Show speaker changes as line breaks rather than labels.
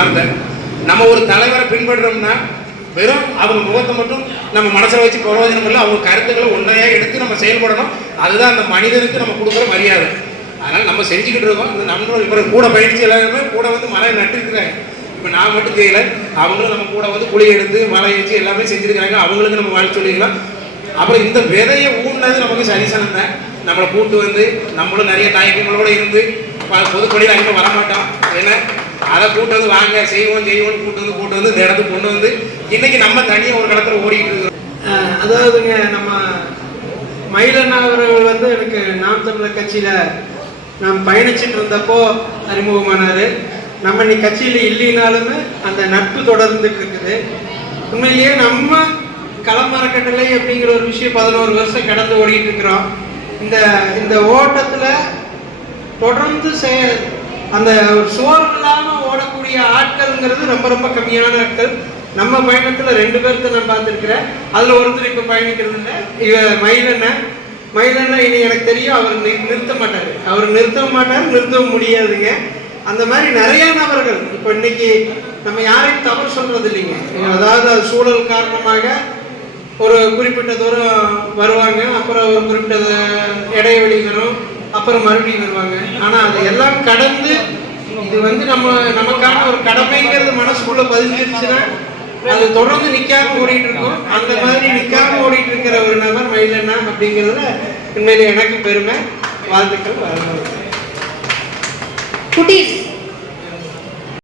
வார்த்தை. நம்ம ஒரு தலைவரை பின்பற்றோம்னா வெறும் அவங்க முகத்தை மட்டும் நம்ம மனசில் வச்சு பிரயோஜனம் இல்லை அவங்க கருத்துக்களை உண்மையாக எடுத்து நம்ம செயல்படணும். அதுதான் அந்த மனிதனுக்கு நம்ம கொடுக்குற மரியாதை. அதனால் நம்ம செஞ்சுக்கிட்டு இருக்கோம். இந்த நம்மளும் இப்போ கூட பயிற்சி எல்லாருமே கூட வந்து மழை நட்டுருக்குறாங்க. இப்போ நான் மட்டும் செய்யலை அவங்களும் நம்ம கூட வந்து குழி எடுத்து மலை வச்சு எல்லாமே செஞ்சுருக்கிறாங்க. அவங்களுக்கு நம்ம வாழ்த்து சொல்லிக்கலாம். அப்புறம் இந்த விதையை ஊன்னது நமக்கு சரிசனம் தான். நம்மளை கூட்டு வந்து நம்மளும் நிறைய தயக்கங்களோட இருந்து பொதுப்படியில் அங்கே வரமாட்டோம். ஏன்னா அதை கூட்டு வந்து வாங்க செய்வோம் செய்வோம்னு கூட்டு வந்து கூட்டு வந்து இந்த இடத்துக்கு கொண்டு வந்து இன்னைக்கு நம்ம தனியாக ஒரு இடத்துல ஓடிட்டு இருக்கிறோம்.
அதாவதுங்க நம்ம மயிலண்ணா அவர்கள் வந்து எனக்கு நாம் தமிழர் கட்சியில் நாம் பயணிச்சுட்டு இருந்தப்போ அறிமுகமானார். நம்ம இன்னைக்கு கட்சியில் இல்லைனாலுமே அந்த நட்பு தொடர்ந்துட்டு இருக்குது. உண்மையிலேயே நம்ம களமரக்கட்டளை அப்படிங்கிற ஒரு விஷயம் பதினோரு வருஷம் கடந்து ஓடிட்டு இருக்கிறோம். இந்த இந்த ஓட்டத்தில் தொடர்ந்து செ அந்த ஒரு சோர்வு ஆட்கள்ங்கிறது ரொம்ப ரொம்ப கம்மியான ஆட்கள் நம்ம பயணத்தில் ரெண்டு பேர்த்த நான் பார்த்துருக்கிறேன். அதில் ஒருத்தர் இப்போ பயணிக்கிறது இல்லை. இவ மயிலண்ணன் மயிலண்ணன் இனி எனக்கு தெரியும் அவர் நி- நிறுத்த மாட்டார். அவர் நிறுத்த மாட்டார் நிறுத்தவும் முடியாதுங்க. அந்த மாதிரி நிறைய நபர்கள். இப்போ இன்னைக்கு நம்ம யாரையும் தவறு சொல்றது இல்லைங்க அதாவது சூழல் காரணமாக ஒரு குறிப்பிட்ட தூரம் வருவாங்க அப்புறம் ஒரு குறிப்பிட்ட இடைவெளி வரும் அப்புறம் மறுபடியும் வருவாங்க. ஆனால் அதை எல்லாம் கடந்து இது வந்து நம்ம நமக்கான ஒரு கடமைங்கிறது மனசுக்குள்ள பதிஞ்சிருச்சுன்னா அது தொடர்ந்து நிக்காம ஓடிட்டு இருக்கும் அந்த மாதிரி நிக்காம ஓடிட்டு இருக்கிற ஒரு நபர் மயிலண்ணா அப்படிங்கிறதுல உண்மையில எனக்கு பெருமை. வாழ்த்துக்கள் வாழ்த்துக்கள்.
குட்டீஸ்.